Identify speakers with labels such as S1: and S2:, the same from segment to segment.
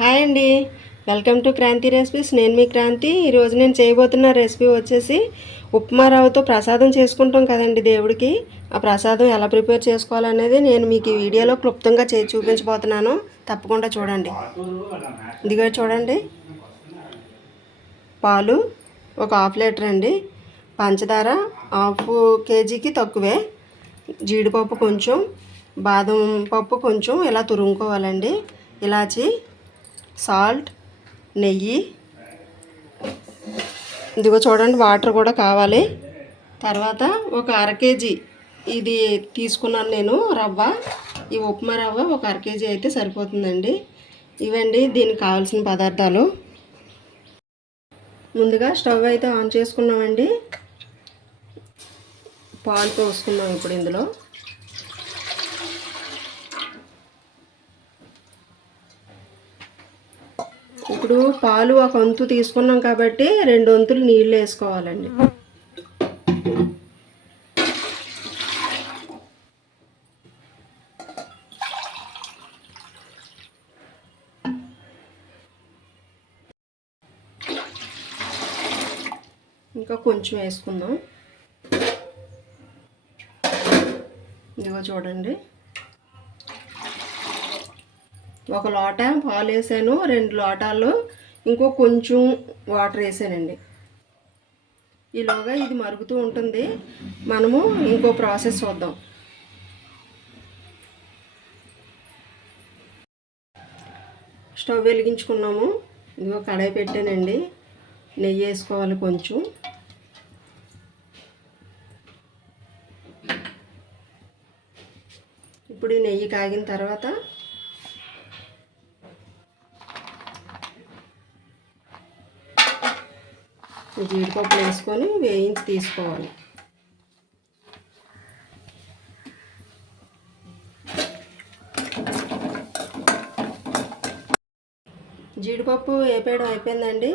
S1: Hi అండి. Welcome to Kranti recipes. నేను మీ క్రాంతి. ఈరోజు నేను చేయబోతున్న రెసిపీ వచ్చేసి ఉప్మా రవ్వతో ప్రసాదం చేసుకుంటాం కదండి దేవుడికి. ఆ ప్రసాదం ఎలా ప్రిపేర్ చేసుకోవాలనేది నేను మీకు ఈ వీడియోలో క్లుప్తంగా చేయి చూపించబోతున్నాను. తప్పకుండా చూడండి. ఇదిగో చూడండి. పాలు ఒక హాఫ్ లీటర్ అండి. పంచదార హాఫ్ కేజీకి తక్కువే. జీడిపప్పు కొంచెం బాదం పప్పు కొంచెం ఇలా తురుముకోవాలండి. ఇలాచి సాల్ట్ నెయ్యి. ఇదిగో చూడండి వాటర్ కూడా కావాలి. తర్వాత ఒక అర కేజీ ఇది తీసుకున్నాను నేను రవ్వ. ఈ ఉప్మా రవ్వ ఒక అర కేజీ అయితే సరిపోతుందండి. ఇవండి దీనికి కావాల్సిన పదార్థాలు. ముందుగా స్టవ్ అయితే ఆన్ చేసుకున్నామండి. పాలు పోసుకున్నాం ఇప్పుడు ఇందులో. ఇప్పుడు పాలు ఒక వంతు తీసుకున్నాం కాబట్టి రెండు వంతులు నీళ్ళు వేసుకోవాలండి. ఇంకా కొంచెం వేసుకుందాం. ఇదిగో చూడండి. ఒక లోట పాలు వేసాను రెండు లోటాల్లో ఇంకో కొంచెం వాటర్ వేసానండి. ఈలోగా ఇది మరుగుతూ ఉంటుంది. మనము ఇంకో ప్రాసెస్ చూద్దాం. స్టవ్ వెలిగించుకున్నాము. ఇదిగో కడాయి పెట్టానండి. నెయ్యి వేసుకోవాలి కొంచెం. ఇప్పుడు నెయ్యి కాగిన తర్వాత జీడిపప్పు వేసుకొని వేయించి తీసుకోవాలి. జీడిపప్పు వేపేయడం అయిపోయిందండి.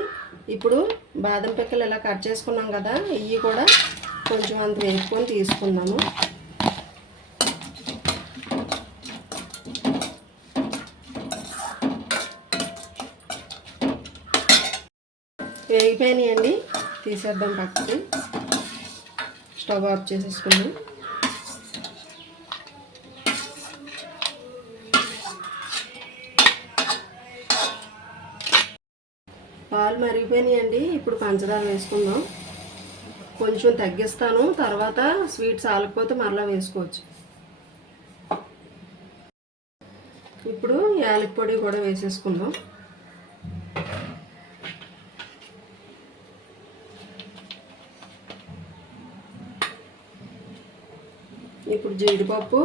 S1: ఇప్పుడు బాదం పిక్కలు ఇలా కట్ చేసుకున్నాం కదా ఇవి కూడా కొంచెం అంత వేసుకొని తీసుకుందాము వేగిపోయినాయండి తీసేద్దాం పక్కకి. స్టవ్ ఆఫ్ చేసేసుకుంది. పాలు మరిగిపోయినాయండి ఇప్పుడు పంచదార వేసుకుందాం. కొంచెం తగ్గిస్తాను. తర్వాత స్వీట్స్ ఆలకపోతే మరలా వేసుకోవచ్చు. ఇప్పుడు యాలకి పొడి కూడా వేసేసుకుందాం. ఇప్పుడు జీడిపప్పు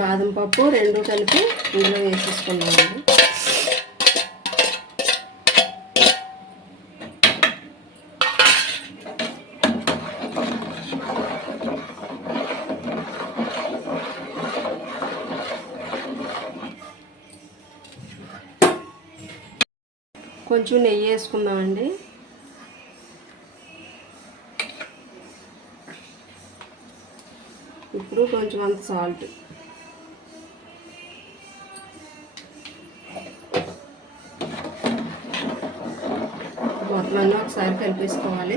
S1: బాదం పప్పు రెండు కలిపి ఇందులో వేసేసుకున్నాము కొంచెం నెయ్యి వేసుకుందామండి. ఇప్పుడు కొంచెం అంత సాల్ట్ మొత్తం అన్నీ ఒకసారి కలిపేసుకోవాలి.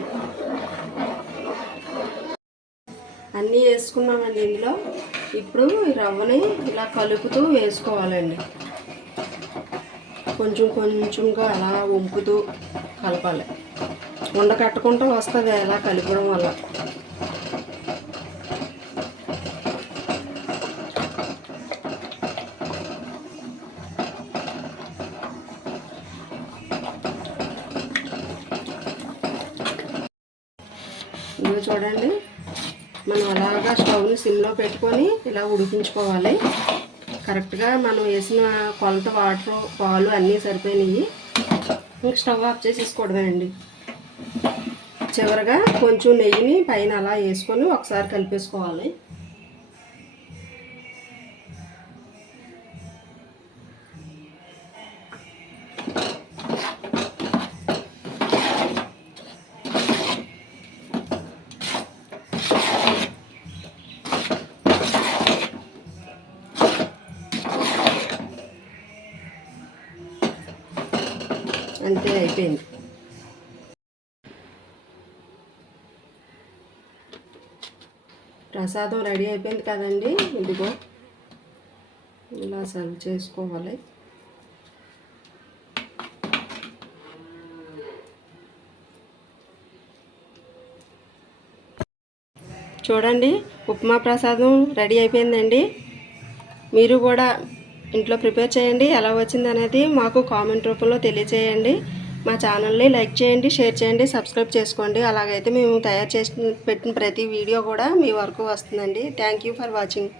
S1: అన్నీ వేసుకున్నామండి ఇందులో. ఇప్పుడు రవ్వని ఇలా కలుపుతూ వేసుకోవాలండి. కొంచెం కొంచెంగా అలా వంపుతూ కలపాలి. ఉండకట్టుకుంటూ వస్తుంది అలా కలపడం వల్ల. ఇదిగో చూడండి. మనం అలాగా స్టవ్ని సిమ్లో పెట్టుకొని ఇలా ఉడికించుకోవాలి. కరెక్ట్గా మనం వేసిన కొలత వాటర్ పాలు అన్నీ సరిపోయినాయి. ఇంక స్టవ్ ఆఫ్ చేసేసుకోవడమేనండి. చివరగా కొంచెం నెయ్యిని పైన అలా వేసుకొని ఒకసారి కలిపేసుకోవాలి. అంతే అయిపోయింది. ప్రసాదం రెడీ అయిపోయింది కదండి ఇదిగో. ఇలా సర్వ్ చేసుకోవాలి. చూడండి ఉప్మా ప్రసాదం రెడీ అయిపోయిందండి. మీరు కూడా ఇంట్లో ప్రిపేర్ చేయండి ఎలా వచ్చింది అనేది మాకు కామెంట్ రూపంలో తెలియచేయండి. మా ఛానల్ని లైక్ చేయండి షేర్ చేయండి సబ్స్క్రైబ్ చేసుకోండి. అలాగైతే మేము తయారు చేసిన పెట్టిన ప్రతి వీడియో కూడా మీ వరకు వస్తుందండి. Thank you for watching.